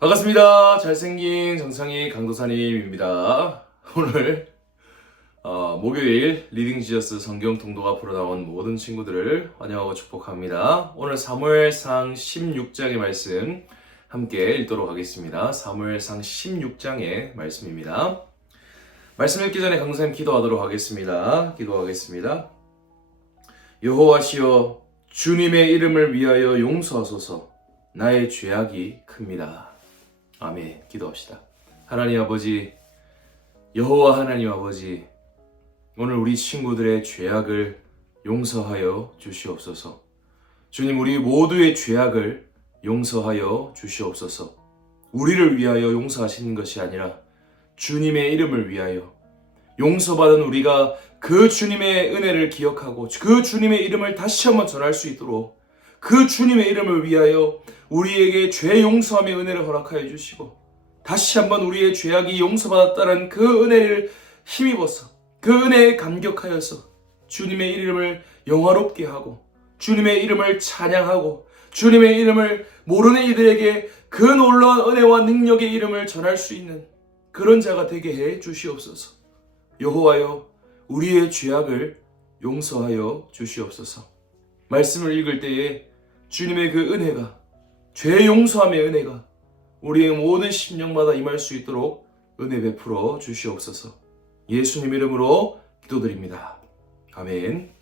반갑습니다. 잘생긴 정창희 강도사님입니다. 오늘 목요일 리딩 지저스 성경 통독 앞으로 나온 모든 친구들을 환영하고 축복합니다. 오늘 사무엘상 16장의 말씀 함께 읽도록 하겠습니다. 사무엘상 16장의 말씀입니다. 말씀 읽기 전에 강도사님 기도하도록 하겠습니다. 기도하겠습니다. 여호와시여, 주님의 이름을 위하여 용서하소서. 나의 죄악이 큽니다. 아멘. 기도합시다. 하나님 아버지, 여호와 하나님 아버지, 오늘 우리 친구들의 죄악을 용서하여 주시옵소서. 주님, 우리 모두의 죄악을 용서하여 주시옵소서. 우리를 위하여 용서하시는 것이 아니라 주님의 이름을 위하여 용서받은 우리가 그 주님의 은혜를 기억하고 그 주님의 이름을 다시 한번 전할 수 있도록 그 주님의 이름을 위하여 우리에게 죄 용서함의 은혜를 허락하여 주시고 다시 한번 우리의 죄악이 용서받았다는 그 은혜를 힘입어서 그 은혜에 감격하여서 주님의 이름을 영화롭게 하고 주님의 이름을 찬양하고 주님의 이름을 모르는 이들에게 그 놀라운 은혜와 능력의 이름을 전할 수 있는 그런 자가 되게 해 주시옵소서. 여호와여, 우리의 죄악을 용서하여 주시옵소서. 말씀을 읽을 때에 주님의 그 은혜가, 죄 용서함의 은혜가 우리의 모든 심령마다 임할 수 있도록 은혜 베풀어 주시옵소서. 예수님 이름으로 기도드립니다. 아멘.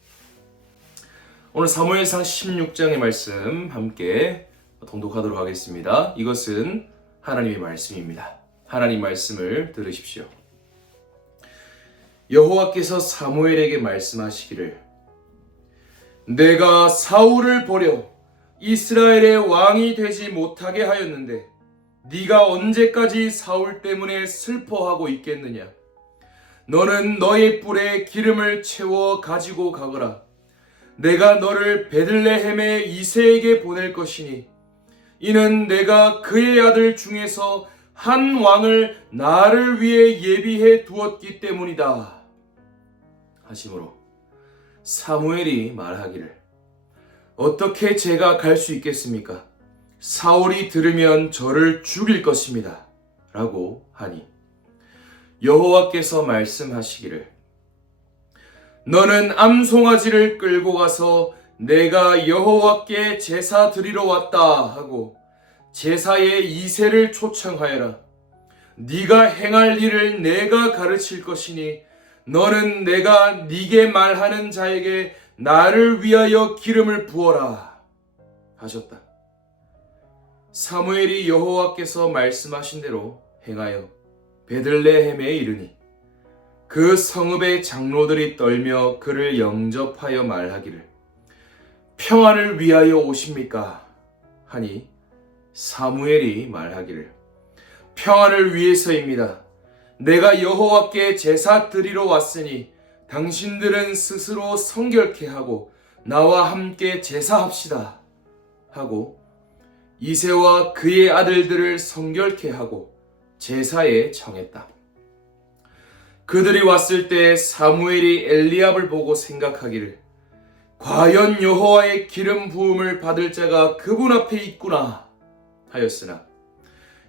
오늘 사무엘상 16장의 말씀 함께 통독하도록 하겠습니다. 이것은 하나님의 말씀입니다. 하나님 말씀을 들으십시오. 여호와께서 사무엘에게 말씀하시기를, 내가 사울을 버려 이스라엘의 왕이 되지 못하게 하였는데 네가 언제까지 사울 때문에 슬퍼하고 있겠느냐? 너는 너의 뿔에 기름을 채워 가지고 가거라. 내가 너를 베들레헴의 이새에게 보낼 것이니 이는 내가 그의 아들 중에서 한 왕을 나를 위해 예비해 두었기 때문이다 하시므로 사무엘이 말하기를, 어떻게 제가 갈 수 있겠습니까? 사울이 들으면 저를 죽일 것입니다 라고 하니 여호와께서 말씀하시기를, 너는 암송아지를 끌고 가서 내가 여호와께 제사 드리러 왔다 하고 제사의 이새를 초청하여라. 네가 행할 일을 내가 가르칠 것이니 너는 내가 네게 말하는 자에게 나를 위하여 기름을 부어라 하셨다. 사무엘이 여호와께서 말씀하신 대로 행하여 베들레헴에 이르니 그 성읍의 장로들이 떨며 그를 영접하여 말하기를, 평안을 위하여 오십니까? 하니 사무엘이 말하기를, 평안을 위해서입니다. 내가 여호와께 제사 드리러 왔으니 당신들은 스스로 성결케 하고 나와 함께 제사합시다 하고 이새와 그의 아들들을 성결케 하고 제사에 청했다. 그들이 왔을 때 사무엘이 엘리압을 보고 생각하기를, 과연 여호와의 기름 부음을 받을 자가 그분 앞에 있구나 하였으나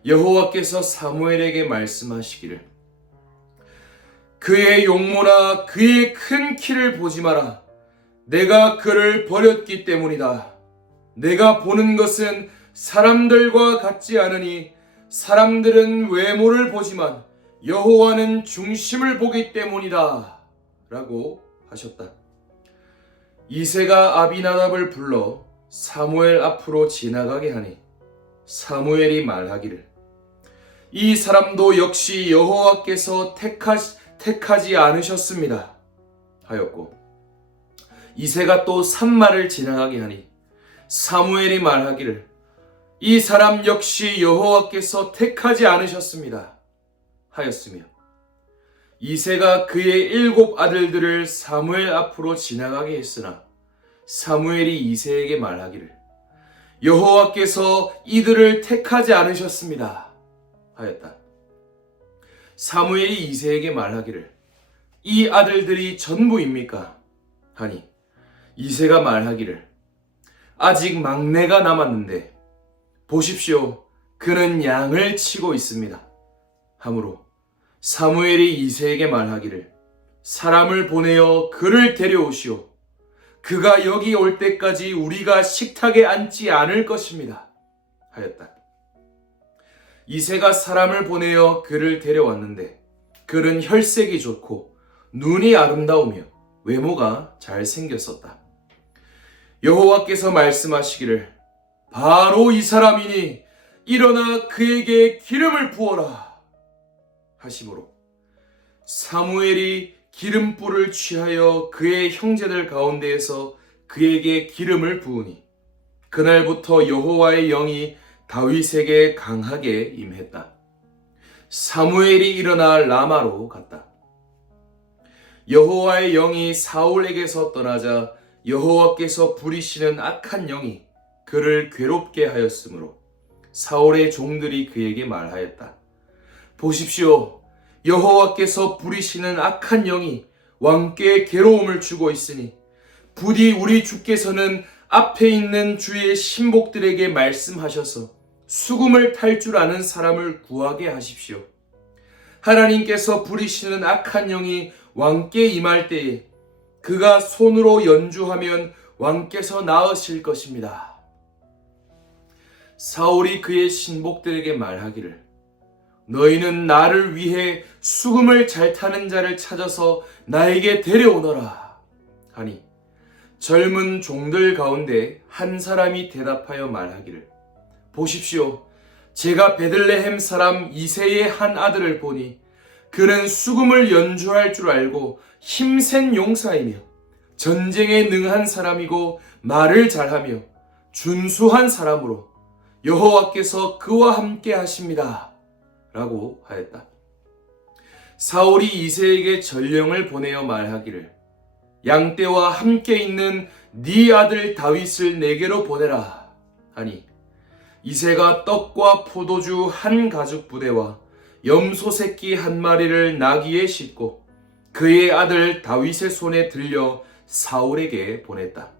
여호와께서 사무엘에게 말씀하시기를, 그의 용모나 그의 큰 키를 보지 마라. 내가 그를 버렸기 때문이다. 내가 보는 것은 사람들과 같지 않으니 사람들은 외모를 보지만 여호와는 중심을 보기 때문이다 라고 하셨다. 이새가 아비나답을 불러 사무엘 앞으로 지나가게 하니 사무엘이 말하기를, 이 사람도 역시 여호와께서 택하지 않으셨습니다 하였고 이새가 또 산마를 지나가게 하니 사무엘이 말하기를, 이 사람 역시 여호와께서 택하지 않으셨습니다 하였으며 이새가 그의 7 아들들을 사무엘 앞으로 지나가게 했으나 사무엘이 이새에게 말하기를, 여호와께서 이들을 택하지 않으셨습니다 하였다. 사무엘이 이새에게 말하기를, 이 아들들이 전부입니까? 하니 이새가 말하기를, 아직 막내가 남았는데 보십시오. 그는 양을 치고 있습니다. 하므로 사무엘이 이새에게 말하기를 사람을 보내어 그를 데려오시오. 그가 여기 올 때까지 우리가 식탁에 앉지 않을 것입니다. 하였다. 이새가 사람을 보내어 그를 데려왔는데 그는 혈색이 좋고 눈이 아름다우며 외모가 잘생겼었다. 여호와께서 말씀하시기를 바로 이 사람이니 일어나 그에게 기름을 부어라 하시므로 사무엘이 기름불을 취하여 그의 형제들 가운데에서 그에게 기름을 부으니 그날부터 여호와의 영이 다윗에게 강하게 임했다. 사무엘이 일어나 라마로 갔다. 여호와의 영이 사울에게서 떠나자 여호와께서 부리시는 악한 영이 그를 괴롭게 하였으므로 사울의 종들이 그에게 말하였다. 보십시오. 여호와께서 부리시는 악한 영이 왕께 괴로움을 주고 있으니 부디 우리 주께서는 앞에 있는 주의 신복들에게 말씀하셔서 수금을 탈 줄 아는 사람을 구하게 하십시오. 하나님께서 부리시는 악한 영이 왕께 임할 때에 그가 손으로 연주하면 왕께서 나으실 것입니다. 사울이 그의 신복들에게 말하기를 너희는 나를 위해 수금을 잘 타는 자를 찾아서 나에게 데려오너라 하니 젊은 종들 가운데 한 사람이 대답하여 말하기를 보십시오. 제가 베들레헴 사람 이새의 한 아들을 보니 그는 수금을 연주할 줄 알고 힘센 용사이며 전쟁에 능한 사람이고 말을 잘하며 준수한 사람으로 여호와께서 그와 함께 하십니다. 라고 하였다. 사울이 이새에게 전령을 보내어 말하기를 양떼와 함께 있는 네 아들 다윗을 내게로 보내라 하니 이새가 떡과 포도주 한 가죽 부대와 염소 새끼 한 마리를 나귀에 싣고 그의 아들 다윗의 손에 들려 사울에게 보냈다.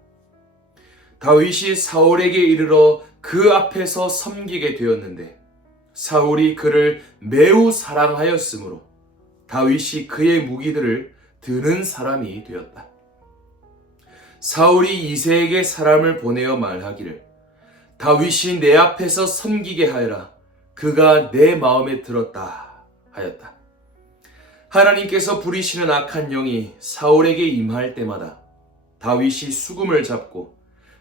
다윗이 사울에게 이르러 그 앞에서 섬기게 되었는데 사울이 그를 매우 사랑하였으므로 다윗이 그의 무기들을 드는 사람이 되었다. 사울이 이새에게 사람을 보내어 말하기를 다윗이 내 앞에서 섬기게 하여라. 그가 내 마음에 들었다 하였다. 하나님께서 부리시는 악한 영이 사울에게 임할 때마다 다윗이 수금을 잡고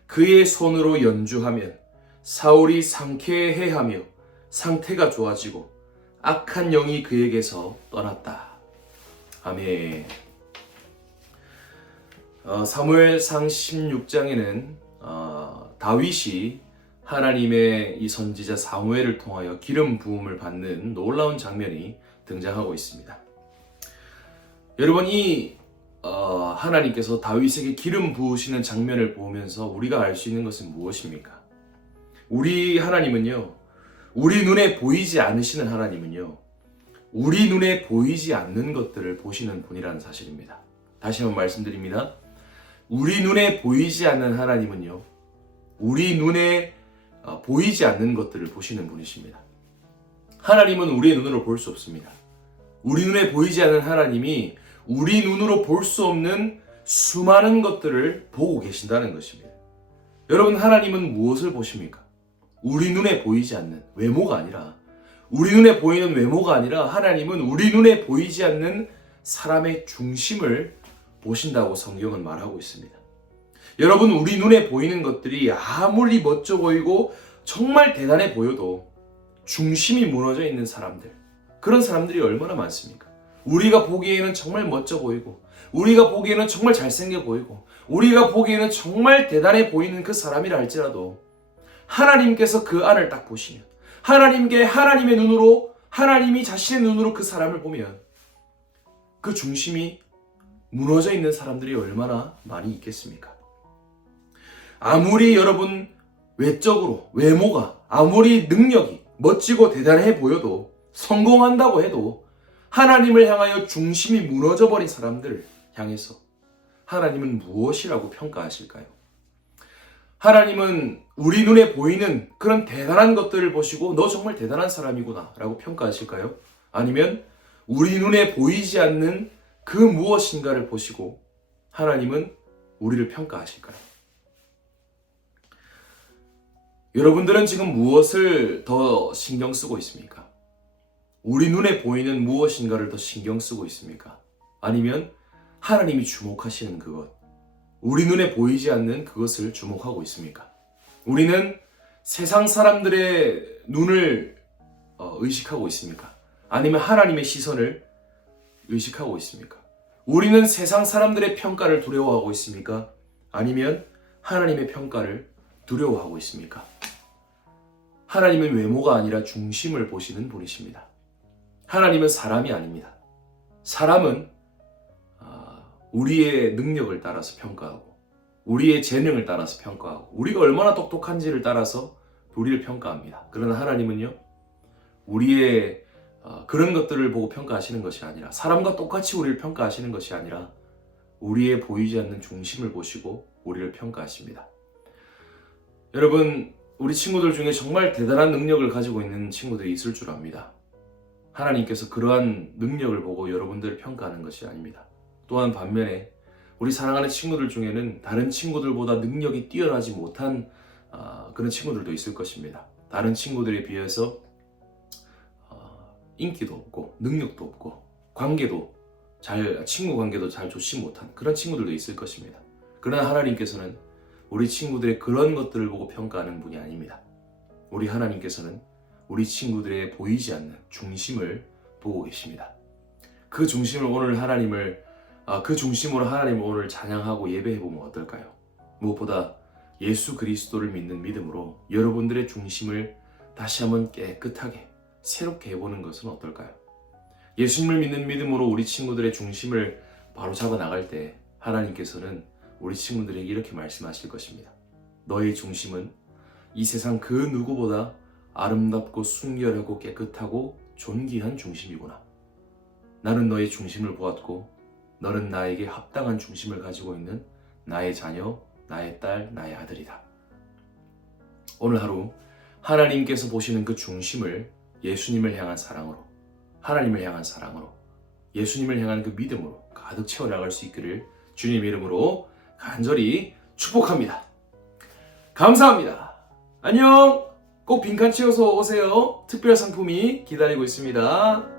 그의 손으로 연주하면 사울이 상쾌해하며 상태가 좋아지고 악한 영이 그에게서 떠났다. 아멘. 사무엘상 16장에는 다윗이 하나님의 이 선지자 사무엘을 통하여 기름 부음을 받는 놀라운 장면이 등장하고 있습니다. 여러분, 이 하나님께서 다윗에게 기름 부으시는 장면을 보면서 우리가 알 수 있는 것은 무엇입니까? 우리 하나님은요, 우리 눈에 보이지 않으시는 하나님은요, 우리 눈에 보이지 않는 것들을 보시는 분이라는 사실입니다. 다시 한번 말씀드립니다. 우리 눈에 보이지 않는 하나님은요, 우리 눈에 보이지 않는 것들을 보시는 분이십니다. 하나님은 우리의 눈으로 볼 수 없습니다. 우리 눈에 보이지 않는 하나님이 우리 눈으로 볼 수 없는 수많은 것들을 보고 계신다는 것입니다. 여러분, 하나님은 무엇을 보십니까? 우리 눈에 보이지 않는 외모가 아니라, 우리 눈에 보이는 외모가 아니라 하나님은 우리 눈에 보이지 않는 사람의 중심을 보신다고 성경은 말하고 있습니다. 여러분, 우리 눈에 보이는 것들이 아무리 멋져 보이고 정말 대단해 보여도 중심이 무너져 있는 사람들, 그런 사람들이 얼마나 많습니까? 우리가 보기에는 정말 멋져 보이고, 우리가 보기에는 정말 잘생겨 보이고, 우리가 보기에는 정말 대단해 보이는 그 사람이라 할지라도 하나님께서 그 안을 딱 보시면, 하나님의 눈으로, 하나님이 자신의 눈으로 그 사람을 보면 그 중심이 무너져 있는 사람들이 얼마나 많이 있겠습니까? 아무리 여러분 외적으로, 외모가, 아무리 능력이 멋지고 대단해 보여도, 성공한다고 해도 하나님을 향하여 중심이 무너져 버린 사람들을 향해서 하나님은 무엇이라고 평가하실까요? 하나님은 우리 눈에 보이는 그런 대단한 것들을 보시고 너 정말 대단한 사람이구나 라고 평가하실까요? 아니면 우리 눈에 보이지 않는 그 무엇인가를 보시고 하나님은 우리를 평가하실까요? 여러분들은 지금 무엇을 더 신경 쓰고 있습니까? 우리 눈에 보이는 무엇인가를 더 신경 쓰고 있습니까? 아니면 하나님이 주목하시는 그것, 우리 눈에 보이지 않는 그것을 주목하고 있습니까? 우리는 세상 사람들의 눈을 의식하고 있습니까? 아니면 하나님의 시선을 의식하고 있습니까? 우리는 세상 사람들의 평가를 두려워하고 있습니까? 아니면 하나님의 평가를 두려워하고 있습니까? 하나님은 외모가 아니라 중심을 보시는 분이십니다. 하나님은 사람이 아닙니다. 사람은 우리의 능력을 따라서 평가하고 우리의 재능을 따라서 평가하고 우리가 얼마나 똑똑한지를 따라서 우리를 평가합니다. 그러나 하나님은요, 우리의 그런 것들을 보고 평가하시는 것이 아니라, 사람과 똑같이 우리를 평가하시는 것이 아니라 우리의 보이지 않는 중심을 보시고 우리를 평가하십니다. 여러분, 우리 친구들 중에 정말 대단한 능력을 가지고 있는 친구들이 있을 줄 압니다. 하나님께서 그러한 능력을 보고 여러분들을 평가하는 것이 아닙니다. 또한 반면에 우리 사랑하는 친구들 중에는 다른 친구들보다 능력이 뛰어나지 못한 그런 친구들도 있을 것입니다. 다른 친구들에 비해서 인기도 없고 능력도 없고 친구 관계도 잘 좋지 못한 그런 친구들도 있을 것입니다. 그러나 하나님께서는 우리 친구들의 그런 것들을 보고 평가하는 분이 아닙니다. 우리 하나님께서는 우리 친구들의 보이지 않는 중심을 보고 계십니다. 그 중심으로 하나님을 오늘 찬양하고 예배해보면 어떨까요? 무엇보다 예수 그리스도를 믿는 믿음으로 여러분들의 중심을 다시 한번 깨끗하게 새롭게 해보는 것은 어떨까요? 예수님을 믿는 믿음으로 우리 친구들의 중심을 바로잡아 나갈 때 하나님께서는 우리 친구들에게 이렇게 말씀하실 것입니다. 너의 중심은 이 세상 그 누구보다 아름답고 순결하고 깨끗하고 존귀한 중심이구나. 나는 너의 중심을 보았고 너는 나에게 합당한 중심을 가지고 있는 나의 자녀, 나의 딸, 나의 아들이다. 오늘 하루 하나님께서 보시는 그 중심을 예수님을 향한 사랑으로, 하나님을 향한 사랑으로, 예수님을 향한 그 믿음으로 가득 채워나갈 수 있기를 주님 이름으로 간절히 축복합니다. 감사합니다. 안녕. 꼭 빈칸 채워서 오세요. 특별 상품이 기다리고 있습니다.